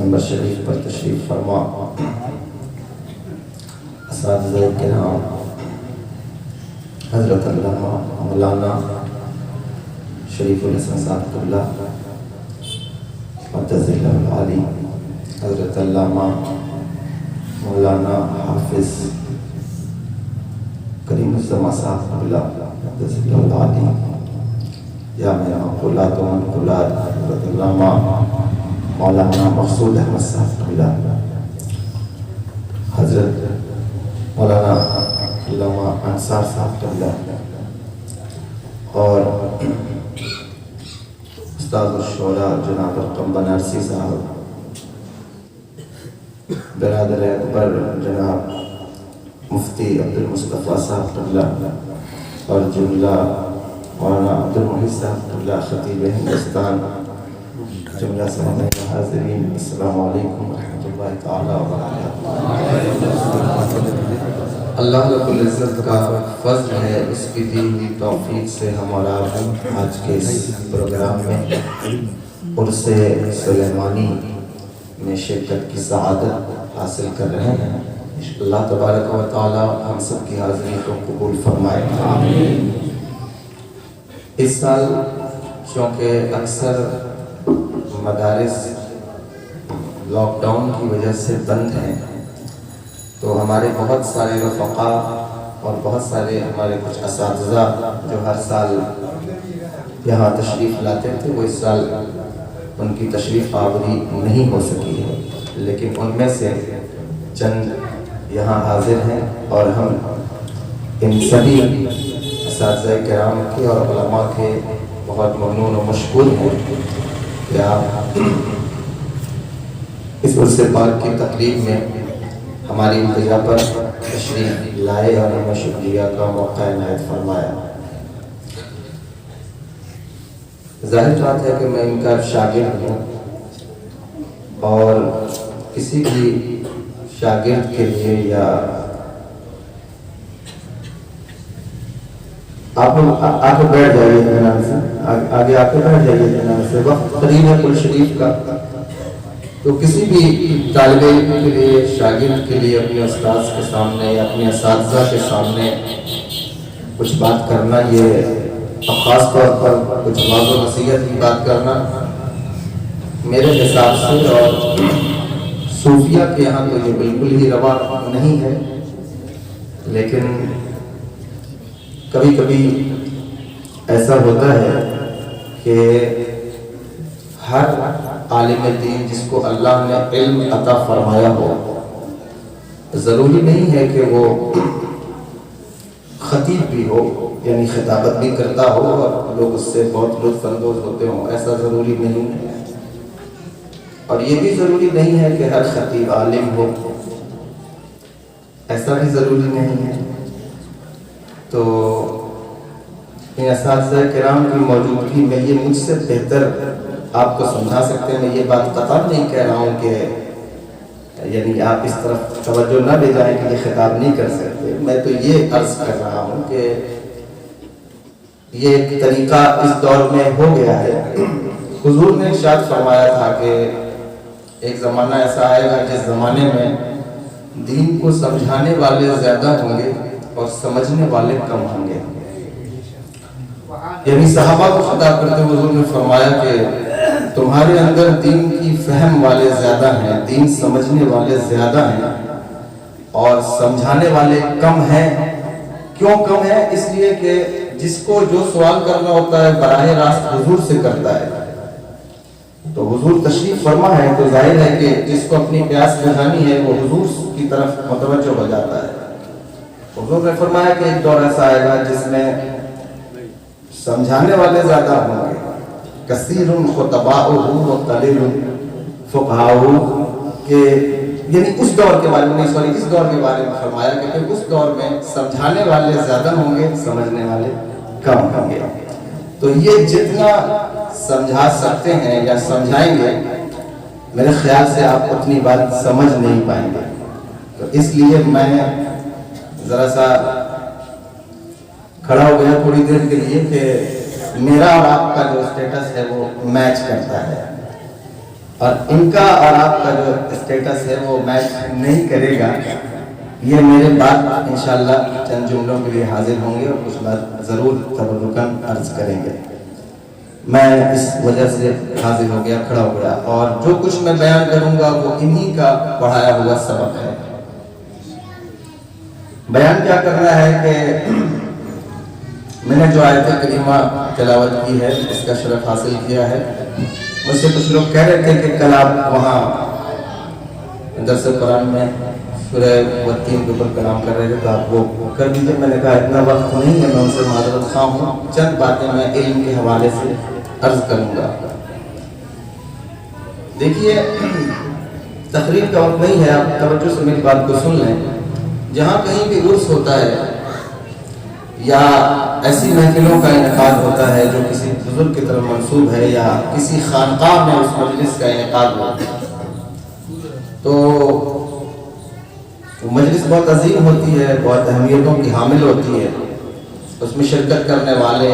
Number شریف پر تشریف فرما اساتذہ کرام حضرت علامہ مولانا شریف الحسن صاحب اللہ مدثر العالی، حضرت علامہ مولانا حافظ کریم الزمان صاحب اللہ مدثر العالی، یا میرا قلات و منقلات حضرت علامہ مولانا مقصود احمد صاحب اللہ، حضرت مولانا علامہ انصار صاحب اللہ، اور استاد الشعراء جناب رقم بنارسی صاحب، برادر اکبر جناب مفتی عبد المصطفیٰ صاحب اللہ، اور جملہ مولانا عبد المحیط صاحب اللہ خطیب ہندوستان، جملہ سامعین و حاضرین، السلام علیکم ورحمۃ اللہ تعالی وبرکاتہ۔ اللہ رب العزت کا فضل ہے، اس کی دی ہوئی توفیق سے ہم اور آپ آج کے اس پروگرام میں عرس سلیمانی میں شرکت کی سعادت حاصل کر رہے ہیں۔ اللہ تبارک و تعالی ہم سب کی حاضری کو قبول فرمائے۔ آمین۔ اس سال چونکہ اکثر مدارس لاک ڈاؤن کی وجہ سے بند ہیں، تو ہمارے بہت سارے رفقا اور بہت سارے ہمارے کچھ اساتذہ جو ہر سال یہاں تشریف لاتے تھے، وہ اس سال ان کی تشریف آوری نہیں ہو سکی ہے، لیکن ان میں سے چند یہاں حاضر ہیں، اور ہم ان سبھی اساتذہ کرام کے اور علماء کے بہت ممنون و مشکور ہیں کہ آپ اس عرس پاک کی تقریب میں ہماری التجا پر تشریف لائے اور ہمیں شکریہ کا موقع عنایت فرمایا۔ ظاہر بات ہے کہ میں ان کا شاگرد ہوں، اور کسی بھی شاگرد کے لیے یا آپ آگے بیٹھ جائیے جناب سے، آگے آ کے بیٹھ جائیے جناب سے، وقت قریب ہے کل شریف کا، تو کسی بھی طالب علم کے لیے، شاگرد کے لیے اپنے استاذ کے سامنے یا اپنے اساتذہ کے سامنے کچھ بات کرنا، یہ خاص طور پر کچھ واضح و نصیحت کی بات کرنا میرے حساب سے اور صوفیہ کے یہاں تو یہ بالکل ہی روا نہیں ہے، لیکن کبھی کبھی ایسا ہوتا ہے کہ ہر عالم دین جس کو اللہ نے علم عطا فرمایا ہو، ضروری نہیں ہے کہ وہ خطیب بھی ہو، یعنی خطابت بھی کرتا ہو اور لوگ اس سے بہت لطف اندوز ہوتے ہوں، ایسا ضروری نہیں ہے۔ اور یہ بھی ضروری نہیں ہے کہ ہر خطیب عالم ہو، ایسا بھی ضروری نہیں ہے۔ تو ان اساتذہ کرام کی موجودگی میں یہ مجھ سے بہتر آپ کو سمجھا سکتے ہیں۔ میں یہ بات قطعاً نہیں کہہ رہا ہوں کہ یعنی آپ اس طرف توجہ نہ لے جائیں کہ یہ خطاب نہیں کر سکتے، میں تو یہ عرض کر رہا ہوں کہ یہ ایک طریقہ اس دور میں ہو گیا ہے۔ حضور نے ارشاد فرمایا تھا کہ ایک زمانہ ایسا آئے گا جس زمانے میں دین کو سمجھانے والے زیادہ ہوں گے اور سمجھنے والے کم ہوں گے۔ یعنی صحابہ کو خطاب کرتے ہوئے حضور نے فرمایا کہ تمہارے اندر دین کی فہم والے زیادہ ہیں، دین سمجھنے والے زیادہ ہیں، اور سمجھانے والے کم ہیں۔ کیوں کم ہیں؟ اس لیے کہ جس کو جو سوال کرنا ہوتا ہے براہ راست حضور سے کرتا ہے، تو حضور تشریف فرما ہے تو ظاہر ہے کہ جس کو اپنی پیاس بجھانی ہے وہ حضور کی طرف متوجہ ہو جاتا ہے۔ حضور نے فرمایا کہ ایک دور ایسا آئے گا جس میں سمجھانے والے زیادہ ہوں گے، کثیر خطباؤہ و قلیل فقہاؤہ، کہ یعنی اس دور کے بارے میں اس دور کے بارے میں فرمایا کہ اس دور میں سمجھانے والے زیادہ ہوں گے، سمجھنے والے کم ہوں گے۔ تو یہ جتنا سمجھا سکتے ہیں یا سمجھائیں گے، میرے خیال سے آپ اپنی بات سمجھ نہیں پائیں گے۔ تو اس لیے میں ذرا سا کھڑا ہو گیا تھوڑی دیر کے لیے کہ میرا اور آپ کا جو اسٹیٹس ہے وہ میچ کرتا ہے۔ اور ان کا اور آپ کا جو اسٹیٹس ہے وہ میچ نہیں کرے گا. یہ میرے بعد انشاءاللہ چند جملوں کے لیے حاضر ہوں گے اور کچھ بات ضرور تبرکاً عرض کریں گے. میں اس وجہ سے حاضر ہو گیا, کھڑا ہو گیا, اور جو کچھ میں بیان کروں گا وہ انہی کا پڑھایا ہوا سبق ہے. بیان کیا کرنا ہے کہ میں نے جو آیت کریمہ تلاوت کی ہے اس کا شرف حاصل کیا ہے. مجھ سے کچھ لوگ کہہ رہے تھے کہ کل آپ وہاں درس قرآن میں سورہ والتین کے اوپر کلام کر رہے تھے تو آپ وہ کر دیجئے. میں نے کہا اتنا وقت نہیں ہے, میں ان سے معذرت خواہ ہوں. چند باتیں میں علم کے حوالے سے عرض کروں گا. دیکھیے تقریر کا وقت نہیں ہے, آپ توجہ سے میری بات کو سن لیں. جہاں کہیں بھی عرس ہوتا ہے یا ایسی محفلوں کا انعقاد ہوتا ہے جو کسی بزرگ کی طرف منسوب ہے یا کسی خانقاہ میں اس مجلس کا انعقاد ہوتا ہے تو وہ مجلس بہت عظیم ہوتی ہے, بہت اہمیتوں کی حامل ہوتی ہے. اس میں شرکت کرنے والے,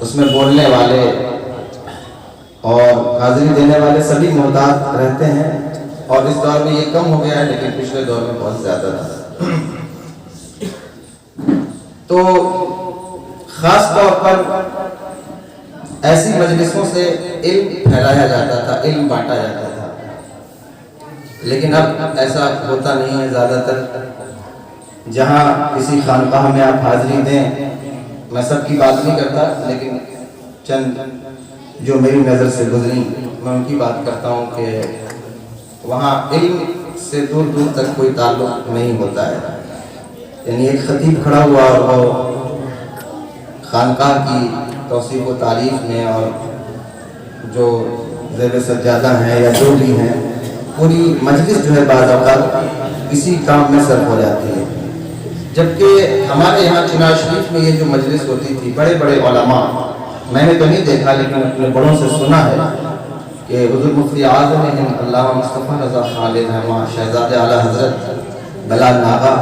اس میں بولنے والے اور حاضری دینے والے سبھی محتاط رہتے ہیں. اور اس دور میں یہ کم ہو گیا ہے لیکن پچھلے دور میں بہت زیادہ تھا. تو خاص طور پر ایسی مجلسوں سے علم پھیلایا جاتا تھا, علم بانٹا جاتا تھا. لیکن اب ایسا ہوتا نہیں ہے. زیادہ تر جہاں کسی خانقاہ میں آپ حاضری دیں, میں سب کی بات نہیں کرتا لیکن چند جو میری نظر سے گزری میں ان کی بات کرتا ہوں کہ وہاں علم سے دور دور تک کوئی تعلق نہیں ہوتا ہے. یعنی ایک خطیب کھڑا ہوا اور وہ خانقاہ کی توصیف و تعریف میں اور جو زیب سجادہ ہیں یا جو بھی ہیں پوری مجلس جو ہے بعض اوقات اسی کام میں صرف ہو جاتی ہے. جبکہ ہمارے یہاں چنار شریف میں یہ جو مجلس ہوتی تھی, بڑے بڑے علماء, میں نے تو نہیں دیکھا لیکن اپنے بڑوں سے سنا ہے کہ حضور مفتی اعظم ہند علامہ مصطفیٰ رضا خالد رحمہ شہزاد اعلیٰ حضرت بلال ناغا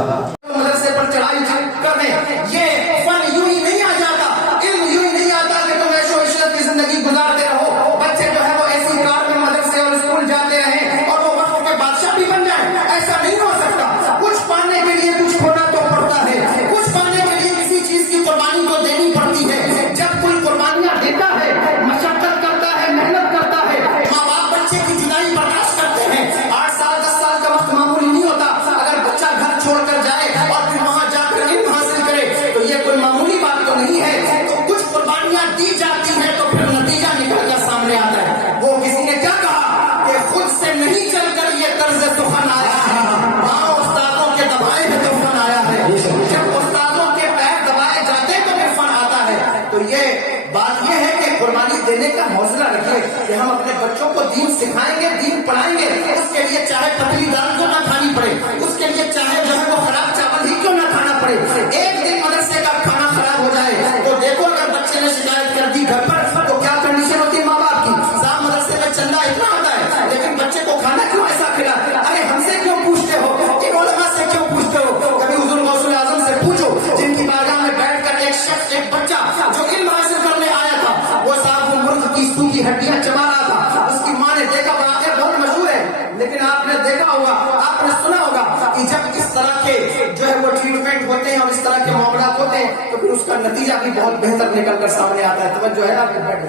کہ ہم اپنے بچوں کو دین سکھائیں گے, دین پڑھائیں گے. اس کے لیے چاہے پتلی دال کیوں نہ کھانی پڑے, اس کے لیے چاہے جو ہے وہ خراب چاول ہی کیوں نہ کھانا پڑے. ایک دن مدرسے کا کھانا خراب ہو جائے تو دیکھو اگر بچے نے شکایت کر دی گھر پر تو کیا کنڈیشن ہوتی ہے ماں باپ کی. صاحب مدرسے میں چندہ اتنا آتا ہے لیکن بچے کو کھانا کیوں ایسا کھلا, ارے ہم سے کیوں پوچھتے ہو, ان علماء سے کیوں پوچھتے ہو. کبھی حضور غوث اعظم سے پوچھو جن کی بارگاہ میں بیٹھ کر ایک شخص, ایک بچہ جو علم حاصل کرنے آیا تھا, وہ صاحب وہ مرغ کی سو کی ہڈیاں چبا رہا تھا. اس کی ماں نے دیکھا, واقعہ بہت مشہور ہے لیکن آپ نے دیکھا ہوگا, آپ نے سنا ہوگا کہ جب اس طرح کے جو ہے وہ ٹریٹمنٹ ہوتے ہیں اور اس طرح کے معاملات ہوتے ہیں تو پھر اس کا نتیجہ بھی بہت بہتر نکل کر سامنے آتا ہے. توجہ ہے آپ کے بیٹھ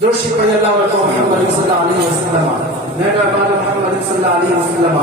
درود شریف پڑھیے اللہ محمد صلی اللہ علیہ وسلم, محمد صلی اللہ علیہ وسلم,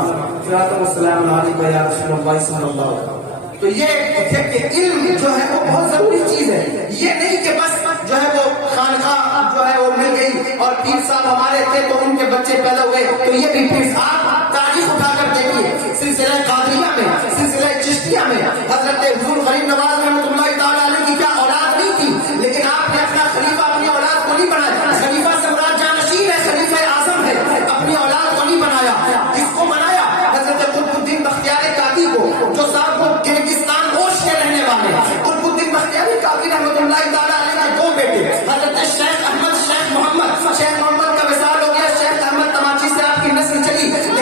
صلوات و سلام علیکم یا رسول اللہ صلی اللہ علیہ وسلم. تو یہ کہ علم جو ہے وہ بہت ضروری چیز ہے. یہ نہیں کہ بس جو ہے وہ خانقاہ جو ہے وہ مل گئی اور پیر صاحب ہمارے تھے تو ان کے بچے پیدا ہوئے تو یہ بھی پیر صاحب تاریخ اٹھا کر دیکھیے. سلسلہ قادریہ میں, سلسلہ چشتیہ میں حضرت حضور غریب نواز رحمۃ اللہ تعالیٰ علیہ کی کیا اولاد نہیں تھی, لیکن آپ نے اپنا خلیفہ اپنی اولاد کو نہیں بنایا. خلیفہ سے مراد جانشین ہے, خلیفہ اعظم ہے, اپنی اولاد کو نہیں بنایا. کس کو بنایا؟ حضرت قطب الدین بختیار کاکی کو, جو صاحب وہ کرغزستان اوش کے رہنے والے. قطب الدین بختیار کاکی رحمۃ اللہ تعالیٰ علیہ کے دو بیٹے, حضرت شیخ احمد, شیخ محمد. شیخ محمد کا وصال ہو گیا, شیخ احمد تماچی سے آپ کی نسل چلی.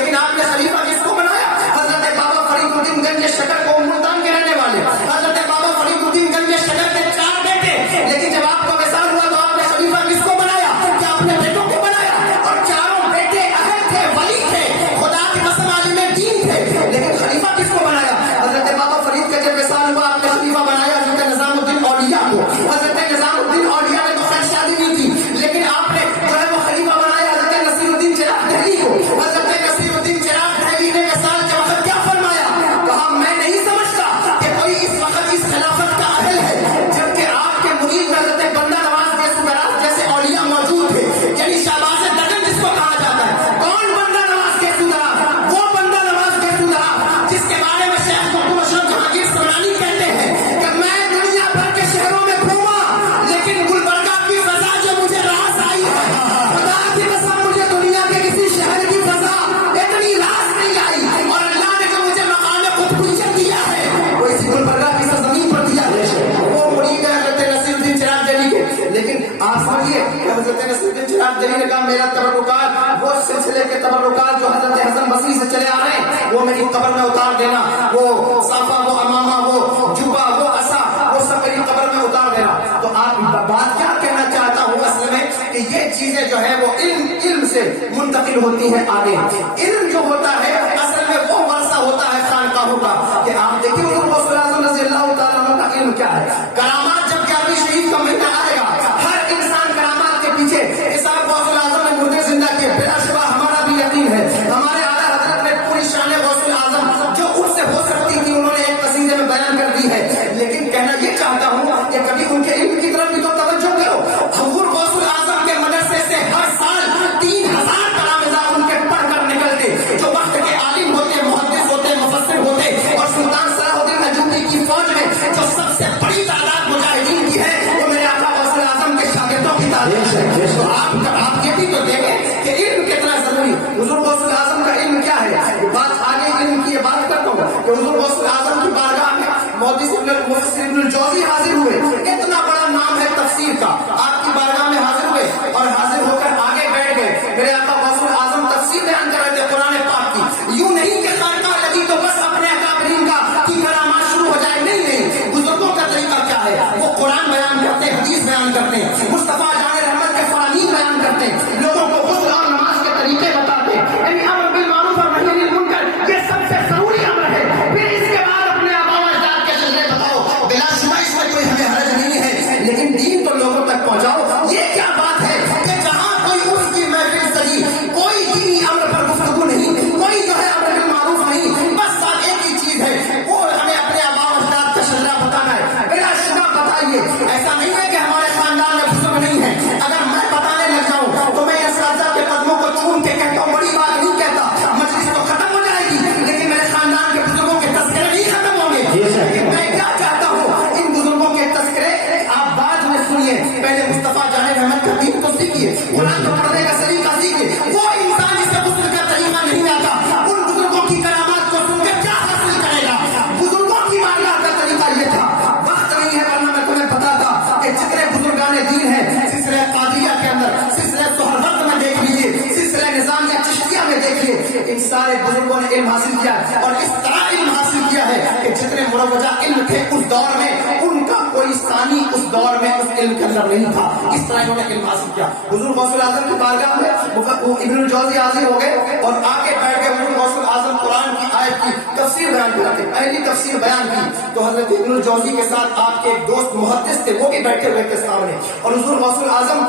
برادری نے کہا میرا تبرکات وہ سلسلے کے تبرکات جو حضرت حسن بصری سے چلے آ رہے ہیں وہ میری قبر میں اتار دینا، وہ صافہ، وہ امامہ، وہ جبہ، وہ عصا، وہ سب میری قبر میں اتار دینا۔ تو آپ بات کیا کہنا چاہتا ہوں اصل میں کہ یہ چیزیں جو ہے وہ علم سے منتقل ہوتی ہیں آگے۔ علم جو ہوتا ہے اصل میں وہ ورثہ ہوتا ہے خانقاہوں کا، کہ آپ دیکھیں حضور غوث الاعظم رضی اللہ تعالیٰ عنہ کا علم کیا ہے۔ کرامات جب 11ویں شریف کا مہینہ آئے گا ہر انسان کرامات کے پیچھے صاحب غوث الاعظم نے مردے زندہ کیے، بلا شبہ ہمارا بھی یقین ہے۔ ہمارے اعلیٰ حضرت نے پوری شان غوث الاعظم جو ان سے ہو سکتی تھی انہوں نے ایک قصیدے میں بیان کر دی ہے، لیکن کہنا یہ چاہتا ہوں کہ کبھی ان کے علم کی طرف بھی تو توجہ کرو۔ حضور غوث الاعظم کے مدرسے سے ہر سال 3000 تلامذہ ان کے پڑھ کر نکلتے، جو وقت کے عالم ہوتے، محدث ہوتے، مفسر ہوتے، اور سلطان صلاح الدین ایوبی کی فوج میں جو سب سے بڑی تعداد مجاہدین کی ہے وہ میرے آقا غوث الاعظم کے شاگردوں کی تعداد ہے۔ تو آپ یہ بھی تو دیکھیں کہ علم کتنا ضروری۔ حضور غوث الاعظم کا علم کیا ہے، بات آگے علم کی یہ بات کرتا ہوں کہ حضور غوث الاعظم کی بارگاہ میں محدث مفسر ابن الجوزی حاضر ہوئے، اتنا بڑا نام ہے تفسیر کا، آپ کی بارگاہ میں حاضر ہوئے اور حاضر ہو کر آگے بیٹھ گئے۔ میرے آقا غوث الاعظم تفسیر بیان کر رہے تھے قرآن پاک کی، یوں نہیں کہ خانقاہ لگی تو بس اپنے اکابرین کا کی کرامات شروع ہو جائے، نہیں نہیں، بزرگوں کا طریقہ کیا ہے، وہ قرآن بیان کرتے ہیں، حدیث بیان کرتے ہیں، مصطفیٰ جان رحمت کے فرامین بیان کرتے ہیں، لوگوں کو غسل اور نماز کے طریقے بتاتے ہیں، یعنی امر بالمعروف اور نہی عن المنکر یہ سب سے ضروری امر ہے۔ پھر اس کے بعد اپنے آباء و اجداد کے شجرے بتاؤ، بلا شبہ اس میں کوئی ہمیں حرج نہیں ہے، لیکن دین تو لوگوں تک پہنچاؤ۔ یہ کیا بات ہے کہ جہاں کوئی اس کی محفل سجی، کوئی دینی امر پر گفتگو نہیں، کوئی جو ہے امر بالمعروف نہیں، بس صاحب ایک ہی چیز ہے، وہ ہمیں اپنے آباء و اجداد کا شجرا بتانا ہے۔ بلا شبہ بتائیے، ایسا نہیں ہے کہ ہمارے خاندان میں بزرگ نہیں ہے، اگر میں بتانے لگ جاؤں تو میں اساتذہ کے قدموں کو چوم کے کہتا ہوں، بڑی بات نہیں کہتا، مجلس تو ختم ہو جائے گی لیکن میرے خاندان کے بزرگوں کے تذکرے نہیں ختم ہوں گے۔ لیکن میں کیا چاہتا ہوں، ان بزرگوں کے تذکرے آپ بعد میں سنیے، پہلے مصطفیٰ جان رحمت کا دین کو سیکھیے، قرآن کو پڑھنے کا طریقہ سیکھیے۔ وہ انسان جسے غسل کا طریقہ نہیں آتا ان بزرگوں کی کرامات کو سن کے کیا حاصل کرے گا؟ بزرگوں کی بارگاہ کا طریقہ یہ تھا۔ وقت نہیں ہے ورنہ میں تمہیں بتاتا کہ جتنے بزرگان دین ہیں، سلسلہ قادریہ کے اندر، سلسلہ سہروردی میں دیکھ لیجیے، سلسلہ نظامیہ چشتیہ میں دیکھیے، ان سارے بزرگوں نے علم حاصل کیا اور اس طرح علم حاصل کیا ہے کہ جتنے مروجہ علم تھے اس دور میں ان کا کوئی ثانی اس دور میں اس علم کے اندر نہیں تھا، اس طرح انہوں نے علم حاصل کیا۔ حضور غوث الاعظم کی بارگاہ میں ابن الجوزی حاضر ہو گئے اور آگے بیٹھ کے حضور غوث الاعظم قرآن کی آیت کی تفسیر بیان کرتے، پہلی تفسیر بیان کی تو حضرت ابن الجوزی کے ساتھ آپ کے ایک دوست محدث تھے، وہ بھی بیٹھے ہوئے تھے سامنے، اور حضور غوث الاعظم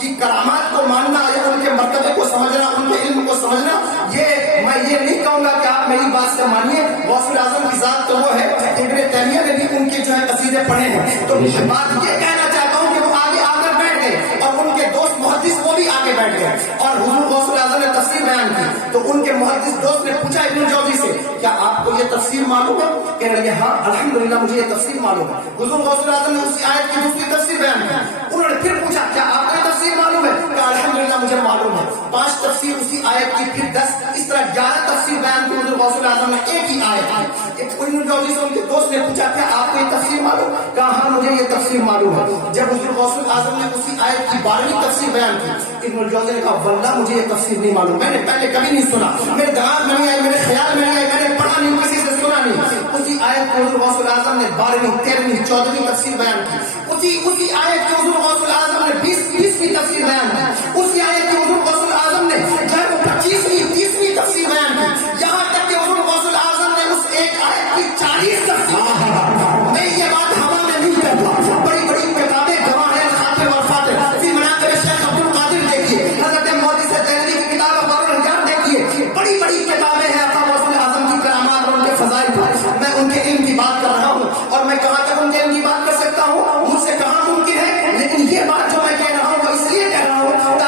کی کرامات کو ماننا یا ان کے مرتبے کو سمجھنا، ان کے علم کو سمجھنا، یہ میں یہ نہیں کہوں گا کہ آپ میری بات سے مانیے، غوث الاعظم کی ذات تو وہ ہے، ابن تیمیہ نے بھی ان کے جو ہے قصیدے پڑھے ہیں، تو بات یہ کہنا چاہتا ہوں کہ وہ آگے آ کر بیٹھ گئے اور ان کے دوست محدث وہ بھی آگے بیٹھ گئے اور حضور غوث الاعظم نے تفسیر بیان کی تو ان کے محدث دوست نے پوچھا ابن جوزی سے، کیا آپ کو یہ تفسیر معلوم ہے؟ کہنے لگے ہاں الحمدللہ مجھے یہ تفسیر معلوم ہے۔ حضور غوث الاعظم نے اسی آیت کی دوسری تفسیر بیان کی، انہوں نے پھر پوچھا کیا آپ کو یہ تفسیر معلوم ہے؟ کہ الحمدللہ مجھے معلوم ہے۔ 5 تفسیر اسی آیت کی، پھر 10، اس طرح 11 تفسیر بیان کی حضور غوث الاعظم نے ایک ہی آیت کی۔ ابن جوزی سے ان کے دوست نے پوچھا کیا آپ کو یہ تفسیر معلوم؟ کہا ہاں مجھے یہ تفسیر معلوم ہے۔ جب حضور غوث الاعظم نے اسی آیت کی 12ویں تفسیر بیان کی، ابن الجوزی نے کہا واللہ مجھے یہ تفسیر نہیں معلوم، میں نے پہلے کبھی نہیں سنا، میرے دماغ میں نہیں آئی، میرے خیال میں نہیں آئی، میں نے پڑھا نہیں، کسی سے سنا نہیں۔ اسی آیت کو حضور غوث الاعظم نے 12ویں، 13ویں، 14ویں تفسیر بیان کی، اسی آیت کی حضور غوث الاعظم نے 20ویں تفسیر بیان کی، اسی آیت کی حضور غوث الاعظم نے جو ہے وہ 25ویں، 30ویں تفسیر بیان کی، یہاں تک کہ حضور غوث الاعظم نے اس ایک آیت کی 40 تفسیر۔ میں یہ بات ہوا میں نہیں کرتا، بڑی بڑی کتابیں گواہ ہیں، خاطر اور فاتح فی مناقب شیخ عبد القادر دیکھیے، حضرت محدث دہلوی کی کتاب بارہ الحجاب دیکھیے، بڑی بڑی کتابیں ہیں آقا غوث الاعظم کی کرامات اور ان کے فضائل پر۔ میں ان کے علم کی بات کر رہا ہوں اور میں کہاں تک ان کے علم کی بات کر سکتا ہوں، مجھ سے کہاں ممکن ہے، لیکن یہ بات جو میں کہہ رہا ہوں وہ اس لیے کہہ رہا ہوں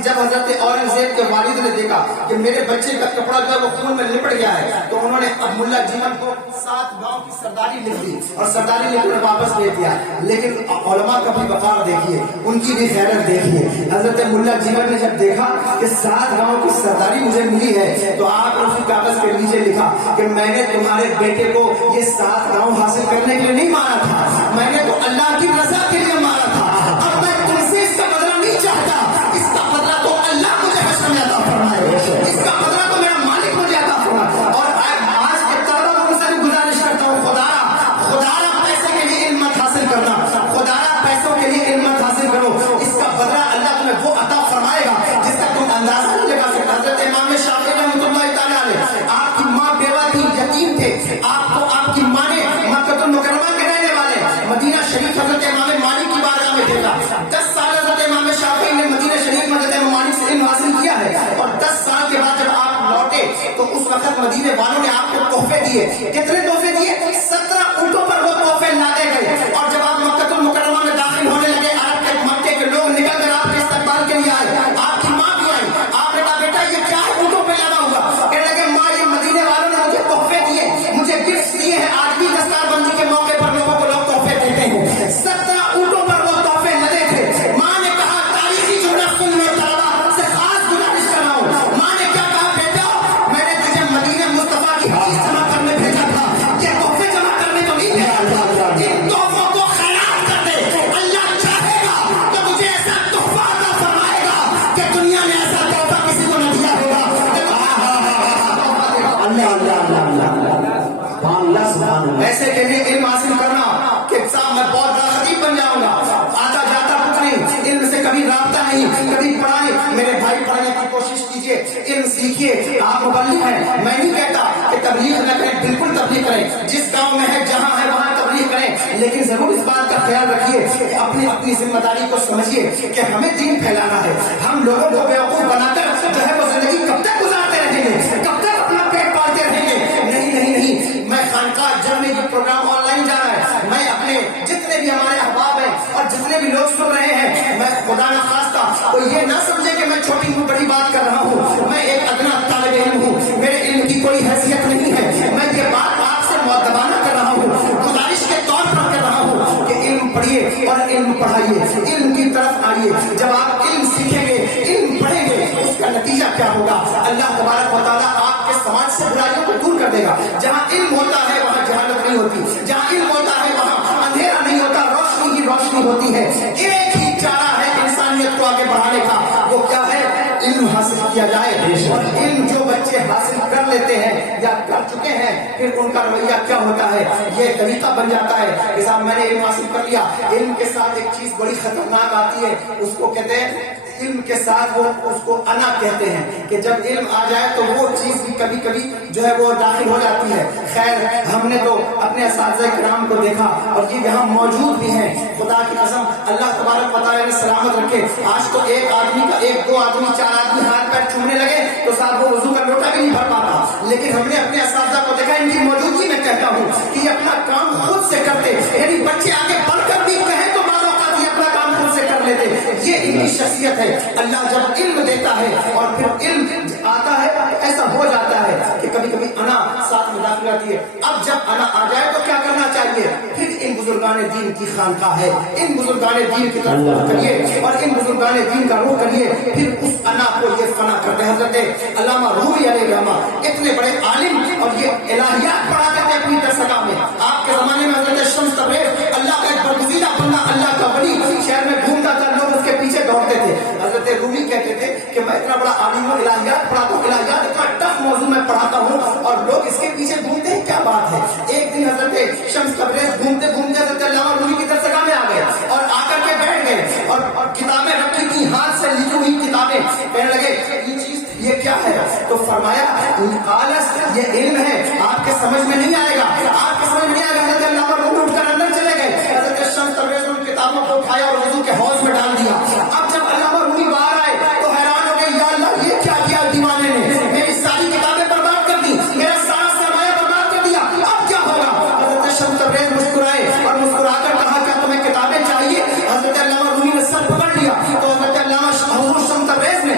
کہ جب حضرت اورنگزیب کے والد نے دیکھا کہ میرے بچے کا کپڑا جو ہے وہ خون میں لپٹ گیا ہے، تو انہوں نے اب ملا جیون کو 7 گاؤں کی سرداری لکھ دی اور سرداری لکھ کر واپس بھیج دیا. لیکن علماء کا بھی وقار دیکھیے، ان کی بھی غیرت دیکھیے. حضرت ملا جیون نے جب دیکھا کہ 7 گاؤں کی سرداری مجھے ملی ہے، تو آپ نے اسی کاغذ کے نیچے لکھا کہ میں نے تمہارے بیٹے کو یہ 7 گاؤں حاصل کرنے کے لیے نہیں مارا تھا، میں نے تو اللہ کی رضا کے لیے مارا تھا. اب میں تم سے اس کا بدلہ نہیں چاہتا، اس کا بدلہ تو اللہ مجھے حشر میں عطا فرمائے، اس کا بدلہ تو میرا مالک مجھے عطا فرمائے. اور آج کے طلبہ لوگوں سے بھی گزارش کرتا ہوں، خدا پیسے کے لیے علم مت حاصل کرنا، خدا پیسوں کے لیے علم مت حاصل کرو، اس کا بدلہ اللہ تمہیں وہ عطا فرمائے گا جس کا تم اندازہ نہیں لگا سکتا. حضرت امام شافعی رحمۃ اللہ تعالیٰ علیہ، آپ کی ماں بیوہ تھی، یتیم تھے، آپ کو آپ کی ماں نے مکہ المکرمہ کے رہنے والے مدینہ شریف حضرت امام مالک کی بارگاہ میں بھیجا. 10 سال حضرت امام شافعی نے مدینہ شریف میں حضرت امام مالک سے علم حاصل کیا ہے، اور 10 سال کے بعد جب آپ لوٹے تو اس وقت مدینے والوں نے آپ کو تحفے دیے. کتنے تحفے دیے؟ 17 اونٹوں پر وہ تحفے لادے گئے. اور جب آپ مکہ المکرمہ میں داخل ہونے لگے، عرب کے مکے کے لوگ نکل کر آپ کے استقبال کے لیے آئے، آپ کی ماں بھی آئی. آپ نے کہا بیٹا یہ کیا ہے اونٹوں پہ لادا ہوا؟ کہنے لگے ماں یہ مدینے والوں نے مجھے تحفے دیے، مجھے گفٹ دیے ہیں. آج بھی دستار بندی کے موقع پر لوگوں کو لوگ تحفے دیتے ہیں. 17 اونٹوں پر وہ تحفے لدے تھے. ماں نے کہا تاریخی جملہ سن لو، طلبا سے خاص گزارش کر رہا ہوں. ماں نے کیا کہا؟ بیٹا میں نے تجھے مدینہ مصطفیٰ کی حدیث جمع کرنے بھیجا تھا، یہ تحفے جمع کرنے تو نہیں بھیجا تھا. ان تحفوں کو خیرات کر دے، اللہ چاہے گا تو تجھے ایسا تحفہ عطا فرمائے گا کہ دنیا میں ایسا تحفہ کسی کو نہ دیا ہوگا. ایسے کے لیے علم حاصل کرنا کہ صاحب میں بہت بڑا خطیب بن جاؤں گا، آتا جاتا کچھ نہیں، علم سے کبھی رابطہ نہیں، کبھی پڑھائی. میرے بھائی پڑھنے کی کوشش کیجیے، علم سیکھیے. آپ مبلغ ہیں، میں نہیں کہتا کہ تبلیغ نہ کریں، بالکل تبلیغ کریں، جس گاؤں میں ہے جہاں ہے وہاں تبلیغ کریں. لیکن ضرور اس بات کا خیال رکھیے کہ اپنی اپنی ذمہ داری کو سمجھیے کہ ہمیں دین پھیلانا ہے. ہم لوگوں کو بیوقوف بنا کر جو ہے وہ زندگی کب تک گزارتے رہیں گے، کب تک اپنا پیٹ پالتے رہیں گے؟ نہیں. میں خانقاہ جب میں یہ پروگرام آن لائن جا رہا ہے، میں اپنے جتنے بھی ہمارے احباب ہیں اور جتنے بھی لوگ سن رہے ہیں، میں خدا نہ خواستہ کوئی یہ نہ سمجھے کہ میں چھوٹی بڑی بات کر رہا ہوں. میں ایک ادنا طالب علم ہوں، میرے علم کی کوئی حیثیت نہیں ہے. میں یہ بات آپ سے مؤدبانہ کر رہا ہوں، گزارش کے طور پر کر رہا ہوں کہ علم پڑھیے اور علم پڑھائیے، علم کی طرف آئیے. جب آپ علم سیکھیں گے، علم پڑھیں گے، اس کا نتیجہ کیا ہوگا؟ اللہ تبارک و تعالیٰ آپ کے سماج سے برائیوں کو دور کر دے گا. جہاں علم ہوتا ہے وہاں جہالت نہیں ہوتی، جہاں علم ہوتا ہے وہاں اندھیرا نہیں ہوتا، روشنی ہی روشنی ہوتی ہے. ایک ہی چارہ ہے انسانیت کو آگے بڑھانے کا، وہ کیا ہے؟ علم حاصل کیا جائے. اور علم جو بچے حاصل کر لیتے ہیں یا کر چکے ہیں، پھر ان کا رویہ کیا ہوتا ہے؟ یہ طریقہ بن جاتا ہے کہ صاحب میں نے علم حاصل کر لیا. علم کے ساتھ ایک چیز بڑی خطرناک آتی ہے، اس کو کہتے ہیں علم کے ساتھ وہ اس کو انا کہتے ہیں، کہ جب علم آ جائے تو وہ چیز بھی کبھی کبھی جو ہے وہ داخل ہو جاتی ہے. خیر ہم نے تو اپنے اساتذہ کرام کو دیکھا اور یہ یہاں موجود بھی ہیں. خدا کی قسم اللہ تبارک و تعالیٰ نے سلامت رکھے. آج تو ایک آدمی کا 1 2 آدمی 4 آدمی ہاتھ پیر چومنے لگے تو صاحب وہ وضو کا لوٹا بھی نہیں بھر پاتا. لیکن ہم نے اپنے اساتذہ کو دیکھا، ان کی موجودگی میں کہتا ہوں کہ یہ اپنا کام خود سے کرتے، یعنی بچے آگے بڑھ کر بھی کہیں تو بعض اوقات یہ اپنا کام خود سے کر لیتے. یہ ان کی شخصیت ہے. اللہ جب علم دیتا ہے اور پھر علم آتا ہے، ایسا ہو جاتا ہے کہ کبھی کبھی انا ساتھ میں داخل آتی ہے. اب جب انا آ جائے تو کیا کرنا چاہیے؟ پھر ان بزرگان دین کی خانقاہ ہے، ان بزرگان دین کی طرف رخ کریے اور ان بزرگان دین کا رخ کریے. پھر اس انا کو یہ فنا کرتے ہیں. حضرت علامہ رومی علیہ رحمہ اتنے بڑے عالم اور یہ الہیات پڑھاتے تھے اپنی درسگاہ میں. آپ کے زمانے میں حضرت شمس تبریز اللہ کا ایک برگزیدہ بندہ، اللہ کا ولی شہر میں گھومتا تھا، لوگ اس کے پیچھے دوڑتے تھے. حضرت رومی کہتے تھے کہ میں اتنا بڑا عالم ہوں، الہیات پڑھاتا ہوں، الہیات اتنا ٹف موضوع میں پڑھاتا ہوں اور لوگ اس کے پیچھے گھومتے ہیں، کیا بات ہے. ایک دن حضرت شمس تبریز گھومتے گھومتے حضرت علامہ رومی کی درسگاہ میں آ گئے اور آ کر کے بیٹھ گئے اور کتابیں رکھی تھی، ہاتھ سے لکھی ہوئی کتابیں. کہنے لگے یہ چیز یہ کیا ہے؟ تو فرمایا آلس یہ علم ہے، آپ کے سمجھ میں نہیں آئے گا، آپ کے سمجھ میں نہیں آئے گا. حضرت علامہ رومی اٹھ کر اندر چلے گئے. حضرت شمس تبریز ان کتابوں کو اٹھایا اور وضو کے حوض میں ڈال دیا. اب جب علامہ رومی باہر آئے تو حیران ہو گئے، یا اللہ یہ کیا کیا دیوانے نے؟ میری ساری کتابیں برباد کر دی، میرا سارا سرمایہ برباد کر دیا، اب کیا ہوگا؟ حضرت شمس تبریز مسکرائے اور مسکرا کر کہا کیا تمہیں کتابیں چاہیے؟ حضرت علامہ رومی نے سر پکڑ لیا. تو حضرت علامہ حضور شمس تبریز نے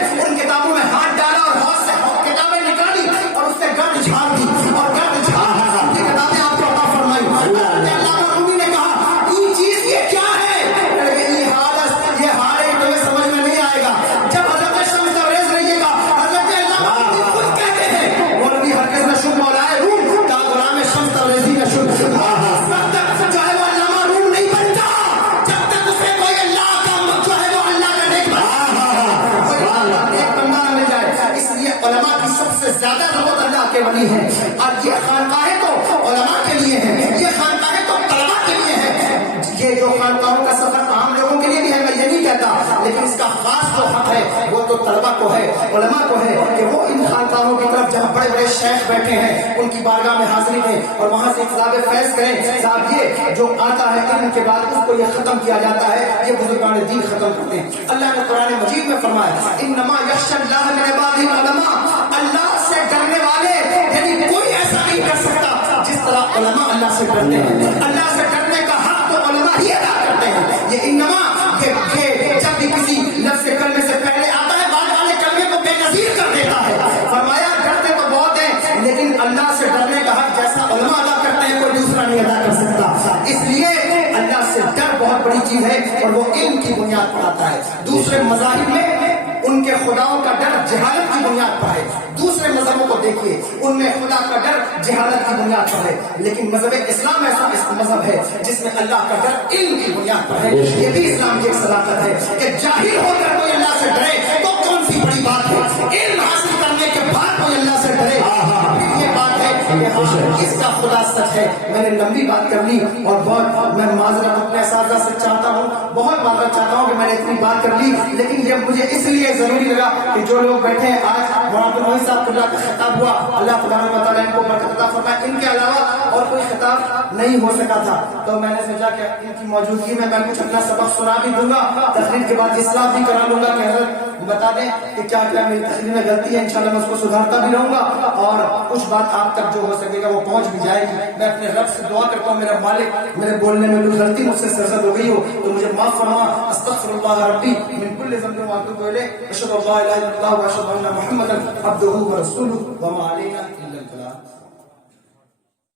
یہ خانقاہیں تو علماء کے لیے ہیں، یہ خانقاہیں تو طلباء کے لیے ہیں۔ یہ جو خانقاہوں کا سفر عام لوگوں کے لیے بھی ہے، میں یہ نہیں کہتا، لیکن اس کا خاص جو حق ہے وہ تو طلباء کو ہے، علماء کو ہے کہ وہ ان خانقاہوں کی طرف جہاں بڑے بڑے شیخ بیٹھے ہیں ان کی بارگاہ میں حاضری دیں اور وہاں سے کتاب فیض کریں۔ صاحب یہ جو آتا ہے علم کے بعد اس کو یہ ختم کیا جاتا ہے، یہ بزرگان دین ختم کرتے ہیں۔ اللہ نے قرآن مجید میں فرمایا انما یخشی اللہ من عبادہ العلماء، اللہ سے ڈرنے والے یعنی کوئی ایسا نہیں کر سکتا جس طرح علماء اللہ سے ڈرتے ہیں۔ اللہ سے ڈرنے کا حق تو علماء ہی ادا کرتے ہیں۔ یہ انما یہ جب بھی کسی لفظ کلمے سے پہلے آتا ہے بعد والے کلمے کو بے نظیر کر دیتا ہے۔ فرمایا ڈرتے تو بہت ہیں لیکن اللہ سے ڈرنے کا حق جیسا علماء ادا کرتے ہیں کوئی دوسرا نہیں ادا کر سکتا۔ اس لیے اللہ سے ڈر بہت بڑی چیز ہے اور وہ علم کی بنیاد پر آتا ہے۔ دوسرے مذاہب میں ان کے خداؤں کا ڈر جہالت کی بنیاد پر ہے۔ دوسرے مذہبوں کو دیکھیے ان میں خدا کا ڈر جہالت کی بنیاد پر ہے، لیکن مذہب اسلام ایسا مذہب ہے جس میں اللہ کا ڈر علم کی بنیاد پر ہے۔ یہ بھی اسلام کی ایک صلاحیت ہے کہ جاہل ہو کر کوئی اللہ سے ڈرے تو کون سی بڑی بات ہے، علم حاصل کرنے کے بعد کوئی اللہ سے ڈرے یہ بات ہے کہ ہاں اس کا خدا سچ ہے۔ میں نے لمبی بات کر لی اور بہت میں معذرت اپنے اساتذہ سے چاہتا ہوں، بہت معذرت چاہتا ہوں کہ میں نے اتنی بات کر لی، لیکن یہ مجھے اس لیے ضروری لگا کہ جو لوگ بیٹھے ہیں آج مولانا عبدالمحی صاحب اللہ کا خطاب ہوا، اللہ تبارک و تعالیٰ ان کو برکت عطا فرمائے، ان کے علاوہ اور کوئی خطاب نہیں ہو سکا تھا، تو میں نے سوچا کہ ان کی موجودگی میں کچھ اپنا سبق سنا بھی دوں گا، تقریر کے بعد اصلاح بھی کرا لوں گا کہ حضرت بتا دیں کہ کیا کیا میری تقریر میں غلطی ہے، انشاءاللہ میں اس کو سدھارتا بھی رہوں گا اور کچھ بات آپ تک جو ہو سکے گا وہ پہنچ بھی جائے گی۔ میں اپنے رب سے دعا کرتا ہوں میرا مالک میرے بولنے میں کوئی غلطی مجھ سے سرزد ہو گئی ہو تو مجھے معاف فرما، استغفر اللہ ربی من کل ذنب واتوب الیہ، اشہد ان لا الہ الا اللہ واشہد ان محمدا عبدہ ورسولہ وما علینا